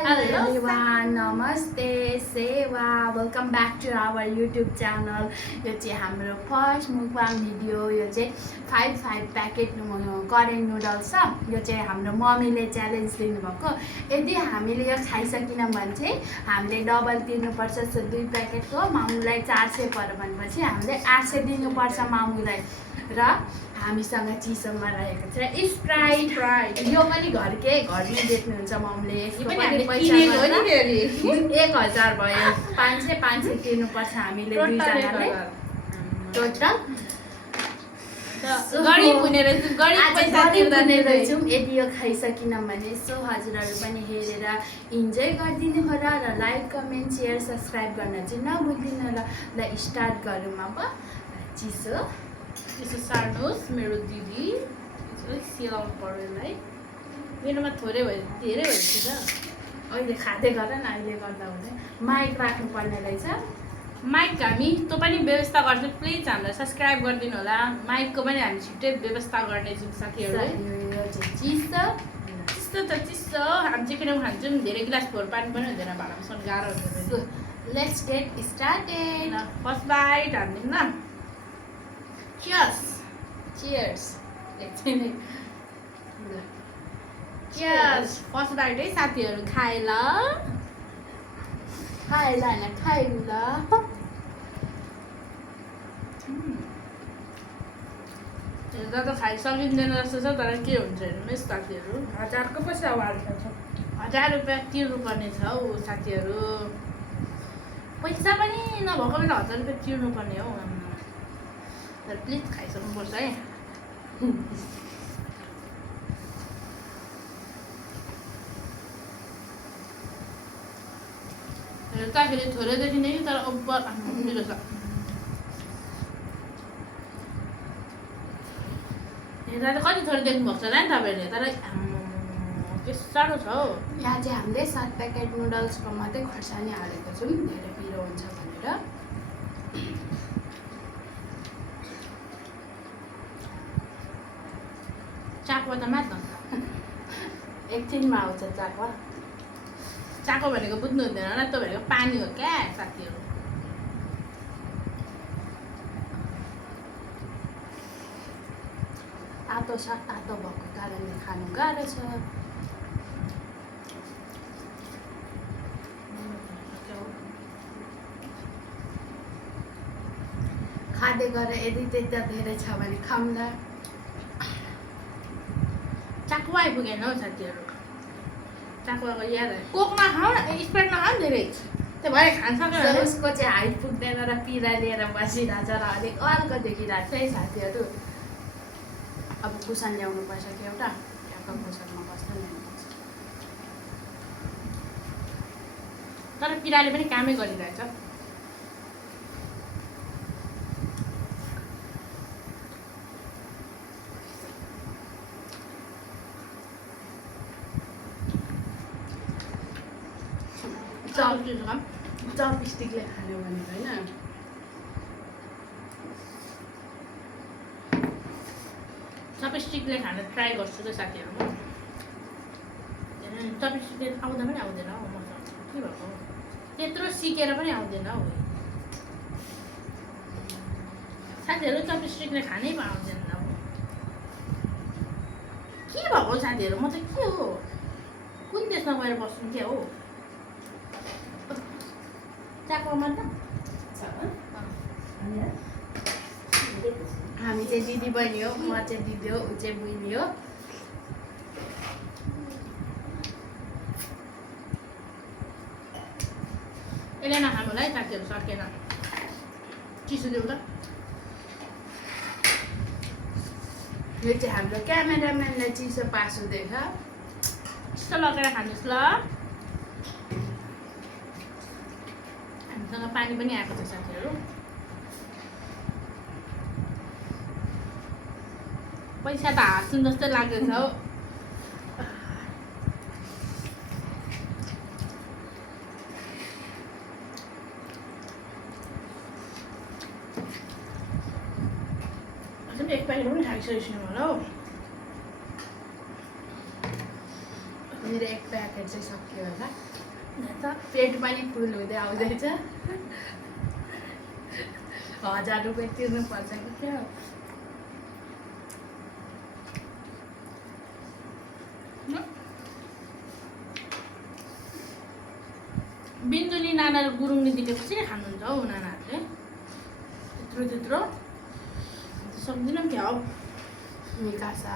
Hello everyone, Namaste, Seva. Welcome back to our YouTube channel. यो चाहिँ हाम्रो first मुकबाङ video. यो चाहिँ 5 प्याकेट करेन्ट नुडल्स छ। यो चाहिँ हाम्रो मम्मीले च्यालेन्ज दिनुभएको। यदि हामीले यो खाइसकिन भने चाहिँ हामीले डबल तिर्नुपर्छ। सो 2 प्याकेटको मामुलाई 400 पर्यो भनेपछि हामीले 800 दिनुपर्छ मामुलाई। र हामीसँग चिसोमा रहेको छ स्प्राइट। यो पनि घरमै बेच्नुहुन्छ मम्मीले। यसको पनि पैसा 1000 भयो। 500 तिर्नुपर्छ हामीले दुईजनाले टोटल। यदि यो खाइसकिन भने सो हजुरहरू पनि हेरेर इन्जोय गरिदिनु होला र लाइक कमेन्ट सेयर सब्सक्राइब गर्न चाहिँ नभुल्दिनु होला। ल स्टार्ट गरौँ अब। चिसो सार्नुहोस् मेरो दिदी सिलाउनु पर्यो यसलाई। मेरोमा थोरै भयो धेरै भएपछि त अहिले खाँदै गर न। अहिले गर्दा हुँदैन माइक राख्नुपर्ने रहेछ। माइक हामी त्यो पनि व्यवस्था गर्छौँ। प्लिज हामीलाई सब्सक्राइब गरिदिनु होला। माइकको पनि हामी छिट्टै व्यवस्था गर्नेछौँ साथीहरू। चिसो चिसो त चिसो हामी चाहिँ किनौँ खान्छौँ। धेरै गिलास फोहोर पानी पनि हुँदैन भाँडामा गाह्रो हुन्छ। Let's get started. First bite हान्दिउँ न। Cheers. Cheers. Cheers. First bite है साथीहरू खाए ल। खाएला हैन खाइरु ल। हेर्दा त खाइसकिँदैन जस्तो छ तर के हुन्छ हेर्नुहोस् साथीहरू। 1000 को पैसा वाल्छ। 1000 रुपियाँ तिर्नुपर्ने छ हौ साथीहरू। पैसा पनि नभएको बेला 1000 रुपियाँ तिर्नुपर्ने हो। तर प्लिज खाइसक्नुपर्छ है। हेर्दाखेरि थोरै देखिने कि तर ओभर मिठो छ। हेर्दा त कति थोरै देख्नुभएको छ होला नि तपाईँहरूले तर के साह्रो छ हौ। यहाँ चाहिँ हामीले 7 प्याकेट नुडल्सको मात्रै खोर्सानी हालेको छौँ धेरै पिरो हुन्छ भनेर। चाकु त मात्र एकछिनमा आउँछ चाकु। चाको भनेको बुझ्नु हुँदैन होला। त्यो भनेको पानी हो क्या साथीहरू। तातो छ। तातो भएको कारणले खानु गाह्रो छ। खाँदै गएर यदि त्यति धेरै छ भने खाउँला। चाकु आइपुगेन हौ साथीहरू। चाकु आएको याद आयो। कोकमा खाऊ न स्प्राइटमा खाऊ न धेरै। त्यो भएर खान्छ उसको चाहिँ हाइट पुग्दैन र पिरा लिएर बसिरहेको छ र अलिक अर्को देखिरहेको छ है साथीहरू। अब कुसन ल्याउनु पर्छ कि एउटा ठ्याक्क कुसनमा बस्दा ल्याउनुपर्छ। तर पिराले पनि कामै गरिरहेछ। चपस्टिकले खाने भनेको होइन। चपस्टिकले खान ट्राई गर्छु त साथीहरू। म चपस्टिकले आउँदा पनि आउँदैन हौ मसँग के भएको त्यत्रो सिकेर पनि आउँदैन हौ साथीहरू। चपस्टिकले खानै पाउँदैन हौ। के भएको साथीहरू। म त के हो कुन देशमा गएर बस्नु क्या हो। चाकमा त हामी चाहिँ दिदी बहिनी हो। म चाहिँ दिदी हो ऊ चाहिँ बहिनी हो। यसले नखानुलाई साथीहरू सकेन। चिसो देऊ त। यो चाहिँ हाम्रो क्यामेराम्यानलाई चिसो पास हुँदैछ। यस्तो लगेर खानुहोस् ल। हामीसँग पानी पनि आएको छ साथीहरू। पैसा त हाँस्नु जस्तै लाग्दैछ हौ। एक प्याकेट पनि खाइसकेको होला हौ। मेरो 1 प्याकेट चाहिँ सकियो होला। पेट पनि फुल हुँदै आउँदैछ 1000 रुपियाँ तिर्नुपर्छ कि क्या बिन्दुनी नाना र गुरुङले दिने कसरी खानुहुन्छ हौ नानाहरूले त्यत्रो त्यत्रो सक्दिनँ क्या हौ निकासा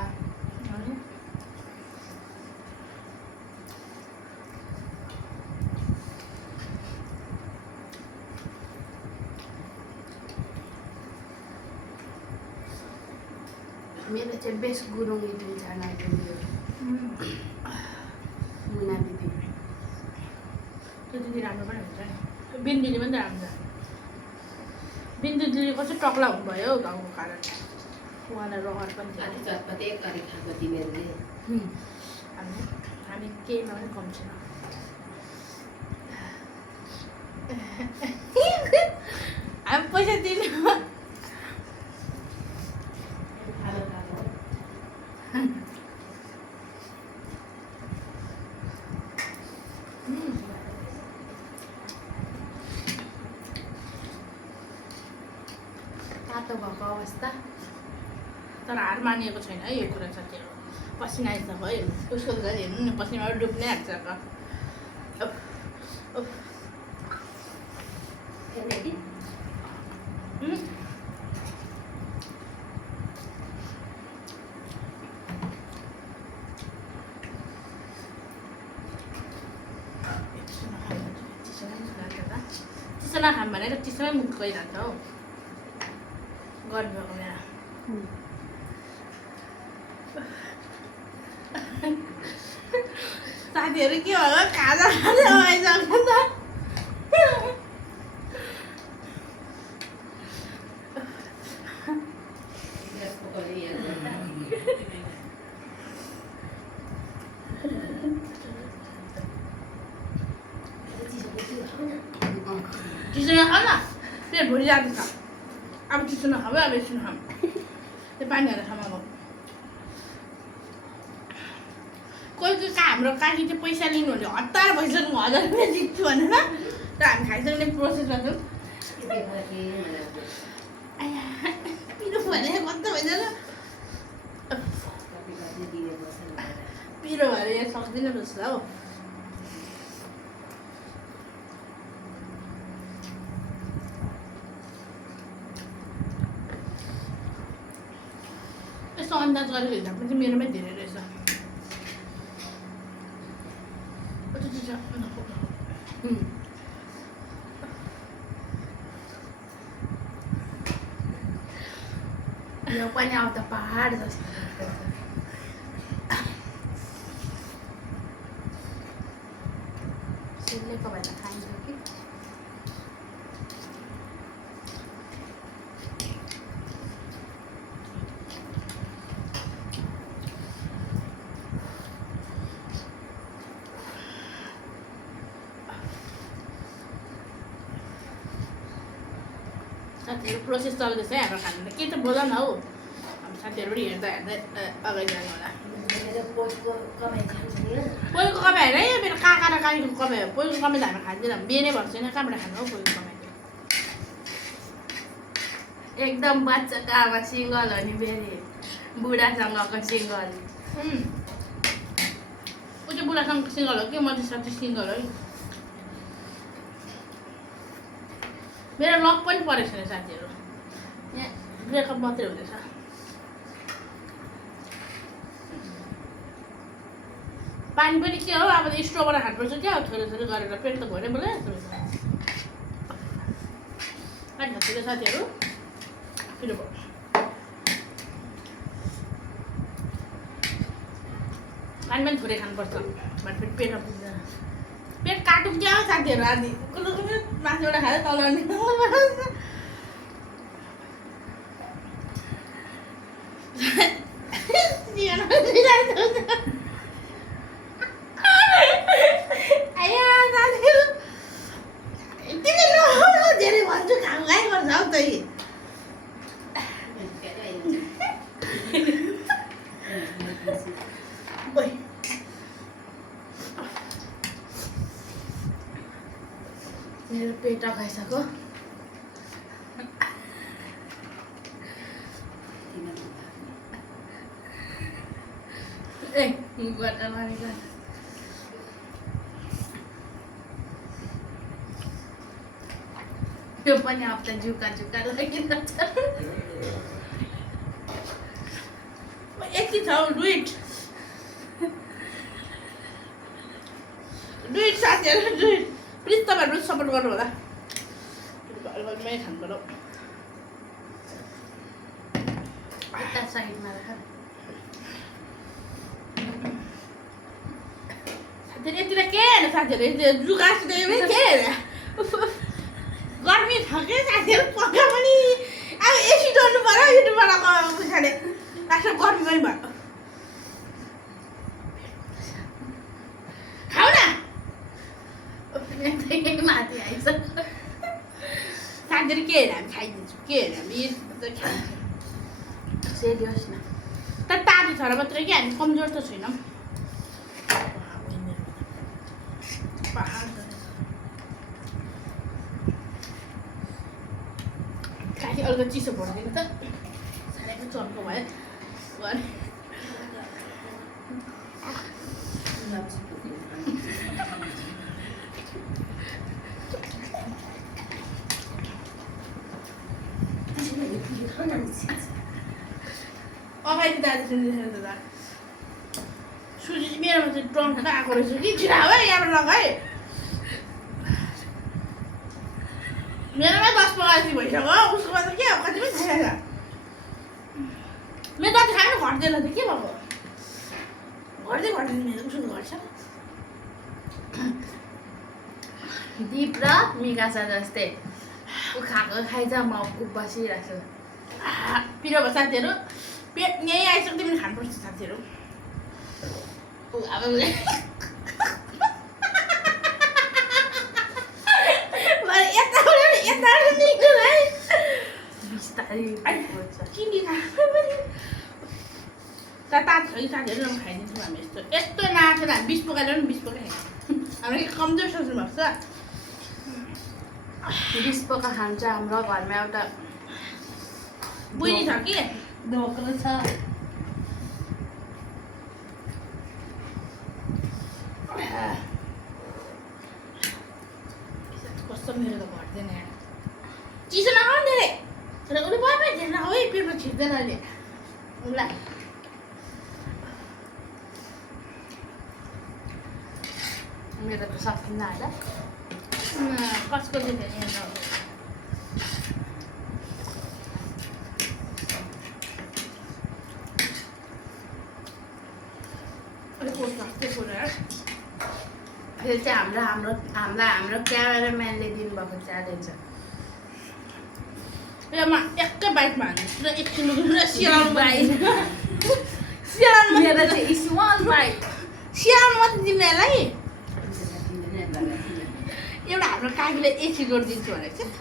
मेरो चाहिँ बेस्ट गुरुङ इडली छ नाइटोलियो मुना दिदी त्यो दिदी राम्रो पनि हुन्छ नि बिन्दुले पनि त राम्रो बिन्दु दिदी कसै टक्ला हुनुभयो हौ गाउँको कारण उहाँलाई रहर पनि थियो हामी केहीमा पनि कम छैन हामी पैसा दिनु तातो भएको अवस्था तर हार मानिएको छैन है यो कुरा साथीहरू पसिना आइसक्यो है उसको त हेर्नु न पसिनामा डुब्नै आँट्छ चिसो नखाम भनेर चिसोमै मुख गइरहन्छ हौ गर्मी भएको बेला साथीहरू के होला खाजा खाँदै आइसक्यो त चिसो नखाऊ न पेट भरि जाँदैछ अब चिसो नखाऊ अब यसो नखाऊ त्यो पानी हालेर खाऊ अब कोही हाम्रो काकी चाहिँ पैसा लिनुहुने हतार भइसक्नु 1000 रुपियाँ जित्छु भनेर त हामी खाइसक्ने प्रोसेसमा छौँ पिरो भने कस्तो भइसक्यो पिरो भएर यहाँ सक्दिनँ जस्तो हौ यसो अन्दाज गरेर हेर्दा पनि चाहिँ मेरोमै धेरै रहेछ यो पनि आउँदा पहाड जस्तो सिलेको भएर खाइन्छ कि साथीहरू प्रोसेस चल्दैछ है हाम्रो खानाले के त बोल न हौ हाम्रो साथीहरू पनि हेर्दा हेर्दै अगाडि जानु होला पोइको कमाइ होइन है मेरो काका र काकीको कमाइ हो पोइको कमाइ त हामी खाँदैन बिहे नै भएको छैन कहाँबाट खानु हौ पोइको कमाइ एकदम बच्चाको आमा सिङ्गल हो नि फेरि बुढासँगको सिङ्गल ऊ चाहिँ बुढासँग सिङ्गल हो कि म चाहिँ साथी सिङ्गल हो मेरो लक पनि परेको छैन साथीहरू यहाँ ब्रेकअप मात्रै हुँदैछ पानी पनि के हो अब स्टोभबाट खानुपर्छ क्या थोरै थोरै गरेर पेट त भएन बोले खान्छ साथीहरू पिरो भयो पानी पनि थोरै खानुपर्छ भने फेरि पेट पुग्दैन पेट काटौँ क्या हो साथीहरू आदि माथिबाट खाएर तल धेरै भन्छु खाऊ गाई गर्छ हौ त मेरो पेट अघाइसक्यो। ए मुखबाट ननिकाल। त्यो पनि हप्ता झुका झुका लागिरहेछ। यति छ डुइट डुइट साथीहरू डुइट प्लिज तपाईँहरू सपोर्ट गर्नु होला। घरमै खानु पर्यो। यता साइडमा राख। साथीहरू यतिर के होइन साथीहरू जुकासित के होइन गर्मी छ कि साथीहरू पक्का पनि अब एसी डोल्नु पर्यो युट्युबबाट पछाडि लाग्छ गर्मी पनि भयो। खाऊ न माथि आइसक्यो। साथीहरू के होइन हामी खाइदिन्छौँ के होइन हामी खाइदिन्छौँ। सेरियोस् न। तर तातो छ र मात्रै कि हामी कमजोर त छैनौँ। खासै अलिकति चिसो भरिदिनु त साह्रै चर्को भयो भने अगाडि दाजु दादा सुजी मेरोमा चाहिँ ट्रङ्क आएको रहेछ कि छिरा है यहाँबाट लगाएँ मेरोमा 10 पकाएपछि भइसक्यो उसकोमा त के कति पनि खाइरहेको मेरो जति खायो घट्दैन त के भएको घट्दैन मेरो उसको घट्छ। दिप र मिकासा जस्तै ऊ खाएको खाइज म बसिरहेको छु। पिरो भयो साथीहरू पेट यहीँ आइसक्यो पनि खानुपर्छ साथीहरू। अब तातो छ कि साथीहरू खाइदिन्छौँ हामी यस्तो नाचेर हामी 20 पकाएर पनि 20 पकाइ हाम्रो कमजोर सोच्नु भएको छ। 20 पका खान्छ। हाम्रो घरमा एउटा बुढी छ कि ढोक्रो छ। कस्तो मेरो त घट्दैन यहाँ चिसो नखाऊ धेरै तर उसले भयो धेरै नखाऊ है पेटमा छिर्दैन अहिले उसलाई। मेरो त सकिन्न होला। कसको चाहिँ धेरै फेरि चाहिँ हाम्रो क्यामेराम्यानले दिनुभएको च्यालेन्ज छ। यसमा एकै बाइकमा हाल्नु र एकछिन सियाउनु बाइक सियाउनु मेरो चाहिँ स्मल बाइक। सियाउनु मात्रै दिनेलाई एउटा हाम्रो काकीले एसी गरिदिन्छु भनेको चाहिँ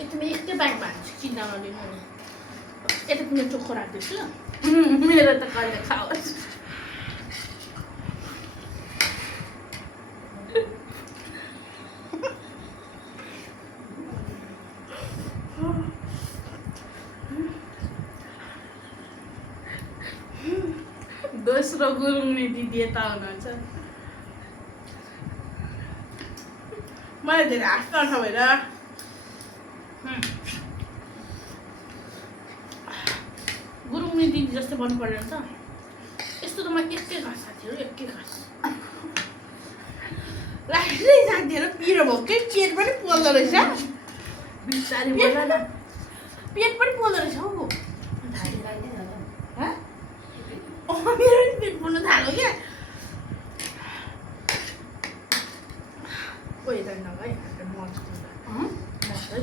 एकदमै एकै बाइकमा हाल्छु चिन्ता नलिनु नि। यता पनि चोखो राखिदिन्छु मेरो त कहिले खाओस्। दोस्रो गुरुङने दिदी यता हुनुहुन्छ। मलाई धेरै हाँस छ भएर गुरुङने दिदी जस्तो बन्नु पर्यो नि त। यस्तो त म एकै घाँस साथीहरू एकै घाँस राख्दै साथीहरू पिरो भएकै पेट पनि पोल्दो रहेछ। बिस्तारै बोल न। पेट पनि पोल्दो रहेछ हौ। मेरो पनि पेट पोल्नु थाल्यो क्या। कोही त नगए मर्छ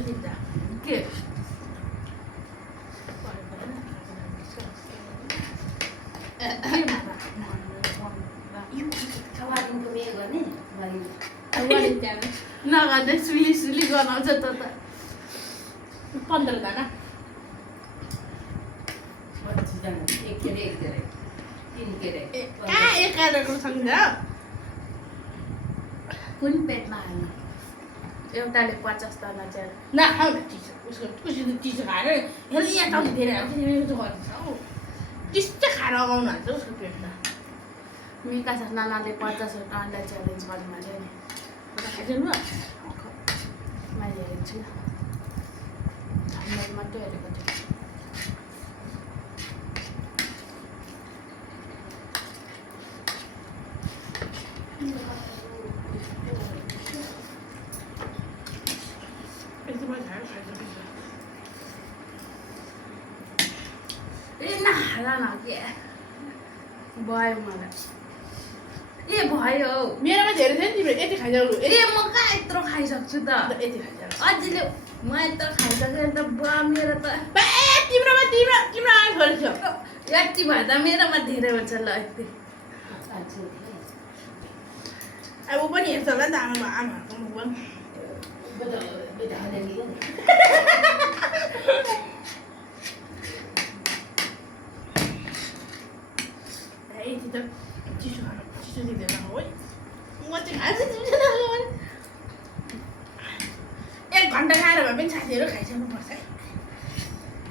दिँदा के नगर्दै सुली सुली गनाउँछ त 15 जना कहाँ 11 सक्छ कुन पेटमा हाल्नु एउटाले 50 जना चाहिँ नखाउँ चिसो उसको चिसो खाएर हेर्नु यहाँ त धेरै हाल्छ गर्छ हौ त्यस्तै खाएर अगाउनु हाल्छ उसको पेटमा मिका नानाले 50 वटा अन्डा च्यालेन्ज गर्नु भयो नि खाइदिनु मैले हेरेको छु मैले मात्रै हेरेको थिएँ भयो मलाई ए भयो मेरोमा धेरै थियो नि तिम्रो यति खाइजाउ ए म कहाँ यत्रो खाइसक्छु त यति खाइजाउ अझैले म यत्रो खाइसकेँ त बुवा मेरो त तिम्रो आइ छोडेछ यति भयो त मेरोमा धेरै हुन्छ ल यति अब ऊ पनि हेर्छ होला नि त आमाहरूको मुख यति त चिसो दिँदैन हो है म चाहिँ खाएको एक घन्टा खाएर भए पनि साथीहरू खाइसक्नुपर्छ है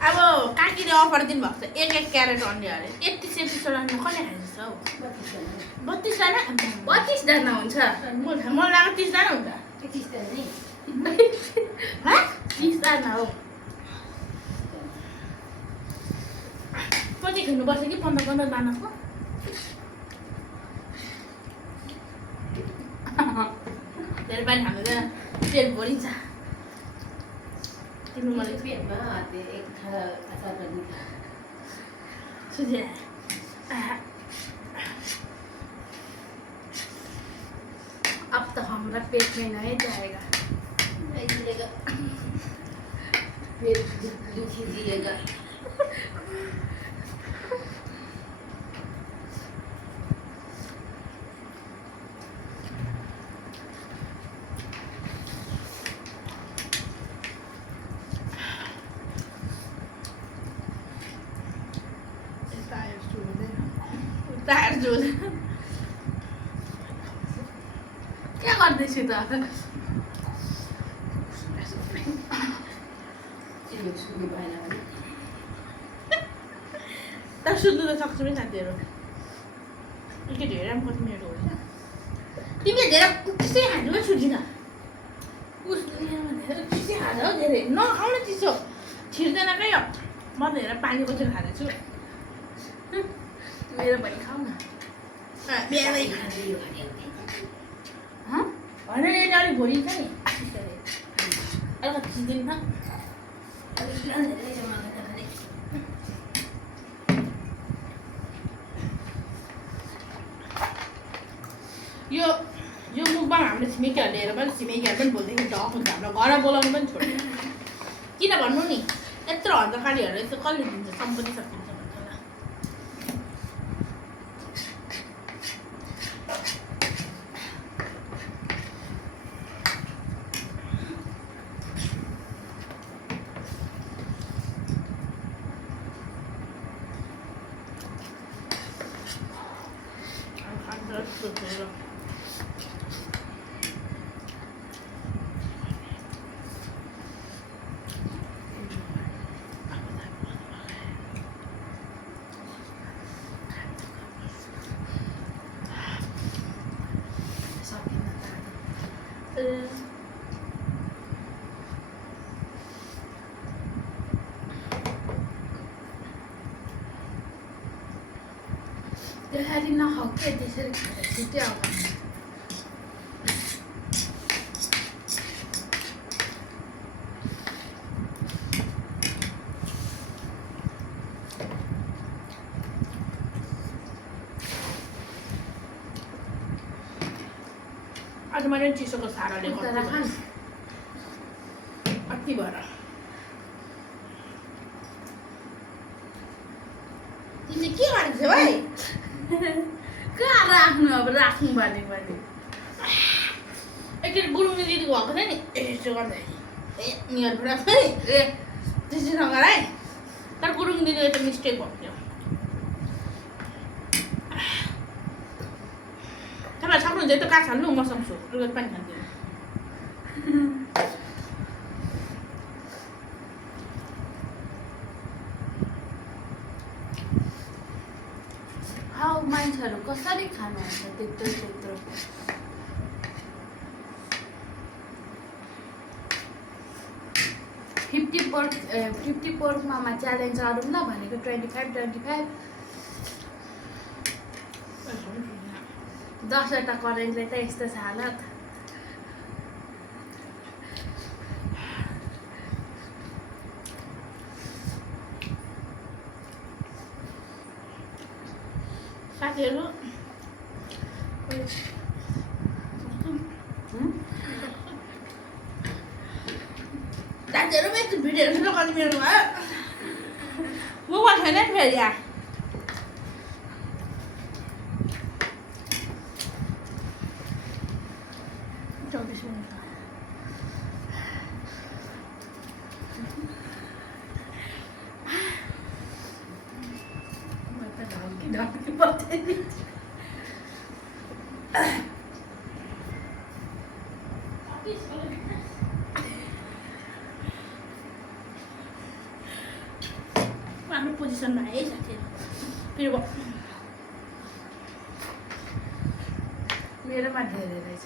अब काकीले अफर दिनुभएको छ एक क्यारेट अन्डा अरे यति सेपिसोड अन्डा कसले खाइदिन्छ हौ 32 जना हुन्छ मलाई लाग्यो 30 जना हुन्छ 30 जना हो पछि खेल्नुपर्छ कि 15 जनाको धेरै पानी खाँदैन तेल भरिन्छ तिम्रो मलाई सुझे अब तो हमारा पेट में नहीं जाएगा पेट दुखी दिएगा टायर जोल क्या गर्दैछु त तर सुत्नु त सक्छु नि साथीहरू निकै धेरै राम्रो कति मिनट हुन्छ तिमीले धेरै त्यसै खानु पनि छुटिन उसले धेरै चिसै खाँदा हो धेरै नखाउ न चिसो छिर्दैन क्या यो म त हेर पानी बसेर खाँदैछु मेरो पनि खाऊ न बिहानै होइन नि अलिक भोलिन्छ नि अलिकति चिस्दैन यो मुखमा हाम्रो छिमेकीहरूले हेरेर पनि छिमेकीहरू पनि बोल्दाखेरि ढक हुन्छ हाम्रो घरमा बोलाउनु पनि छोड्यो किन भन्नु नि यत्रो हर्दकालीहरू यस्तो कसले दिन्छ सम्पत्ति सकिन्छ त्यसरी नखाऊ के त्यसरी खाएर छिट्टै आउँछ आज मैले चिसोको साराले कति भएर तिमीले के गर्छौ है कहाँ राख्नु अब राख्नु भने पनि एकचोटि गुरुङ दिदीको भएको थियो नि यसो गर्दाखेरि नियरबाट है ए त्यसो नगर है तर गुरुङ दिदीको त मिस्टेक भएको थियो तपाईहरु सक्नुहुन्छ त्यो काठ हाल्नु म सक्छु रुगत पानी खान्दिन हाउ मान्छेहरू कसरी खानुहुन्छ त्यत्रो त्यत्रो 50 पोर्कमा च्यालेन्ज गरौँ न भनेको 25 10वटा करेन्टले त यस्तो छ हालत साथीहरु साथीहरु मेरो भिडियोहरु सुरु गर्नु मेरो भयो मुखमा छैन नि फेरि यहाँ हाम्रो पोजिसनमा आए साथीहरु फेरि मेरोमा धेरै रहेछ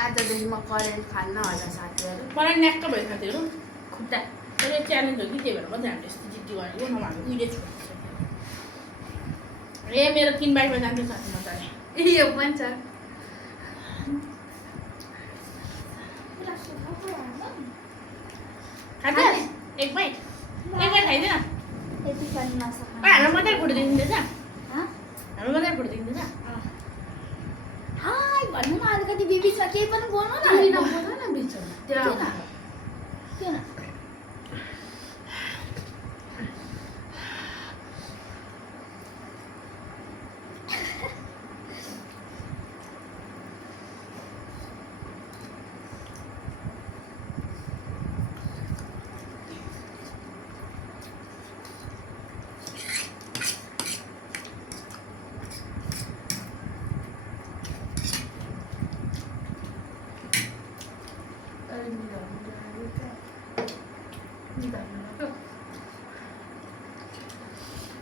आजदेखि म करेन्ट खान्न होला साथीहरु मलाई न्याक्क भयो साथीहरु खुट्टा तर यो च्यालेन्ज हो कि त्यही भएर मात्रै हामीले यस्तो जिद्दी गरेको नभए हामी उहिले छोड्छ ए मेरो 3 बाइटमा जान्छ साथी मजाले यो पनि छ खान्छ एक बाइट खाइदिन हाम्रो मात्रै फोटो देखिँदैछ हाम्रो मात्रै फोटो देखिँदैछ हाय भन्नु न अलिकति बिचमा केही पनि बोल्नु न बोल्नु न बिचमा त्यहाँ किन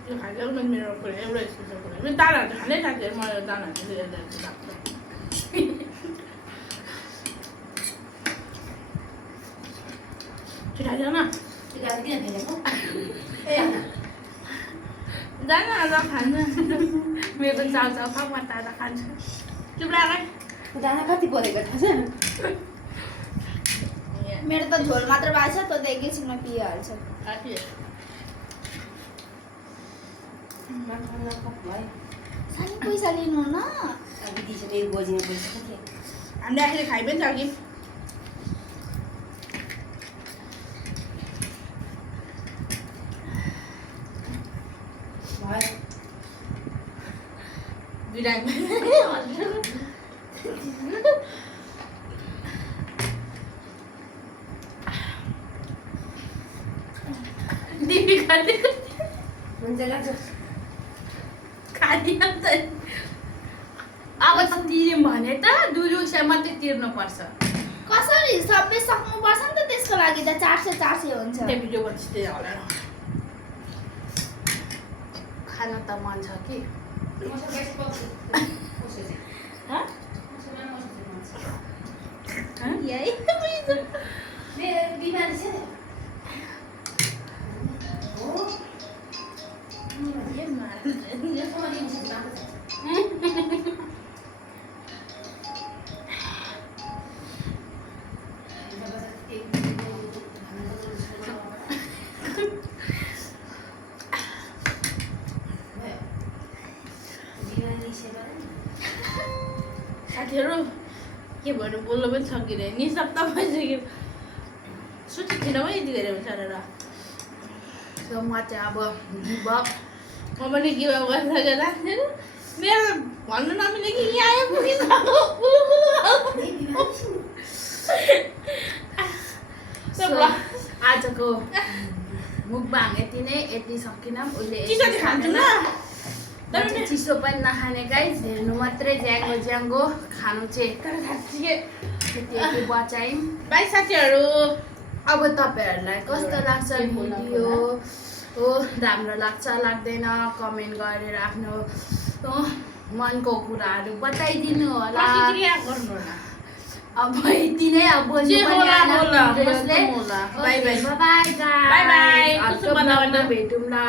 यो खाइदियो मेरो कुरा एउटा स्पेसल कुरा मेरो दानाहरू त खाँदै साथीहरु मलाई दानाहरू चाहिँ हेर्दा लाग्छ छिटाइदियो न टिकाले किन फेरेको दाना अब खान्छ मेरो चाउचाउ फाकमा ताजा खान्छ चुप लाग दाना कति परेको थाहा छ मेरो त झोल मात्र भएको छ त एकैछिनमा पिइहाल्छ सानो पैसा लिनु न हामीले आखिर खाइ पनि सक्यो दिदी खाँदै हुन्छ लाग्छ खाँदिन त अब त तिर्यौँ भने त 200 मात्रै तिर्नुपर्छ कसरी सबै सक्नुपर्छ नि त त्यसको लागि त 400 हुन्छ त्यो भिडियो बच्दै होला खान त मन छ कि यही मेरो बिमारी छ नि साथीहरु के भन्नु बोल्नु पनि सकिँदैन निशब्द भइसक्यो सुति थिएन है यति धेरै हुन्छ भनेर म चाहिँ अब गिभ अप म पनि गिभ अप गरिसकेँ साथीहरु मेरो भन्नु नमिले कि यहाँ आयो So, आजको मुकबाङ यति सकिनँ उहिले चिसो पनि नखाने गाइस हेर्नु मात्रै ज्याङ्गो खानु चाहिँ यति बचायौँ। बाई साथीहरू। अब तपाईँहरूलाई कस्तो लाग्छ भिडियो हो राम्रो लाग्छ लाग्दैन कमेन्ट गरेर आफ्नो मनको कुराहरू बताइदिनु होला। अब यति नै अब बोल्नु पनि बाई बाई बाई बाई भेटौँला।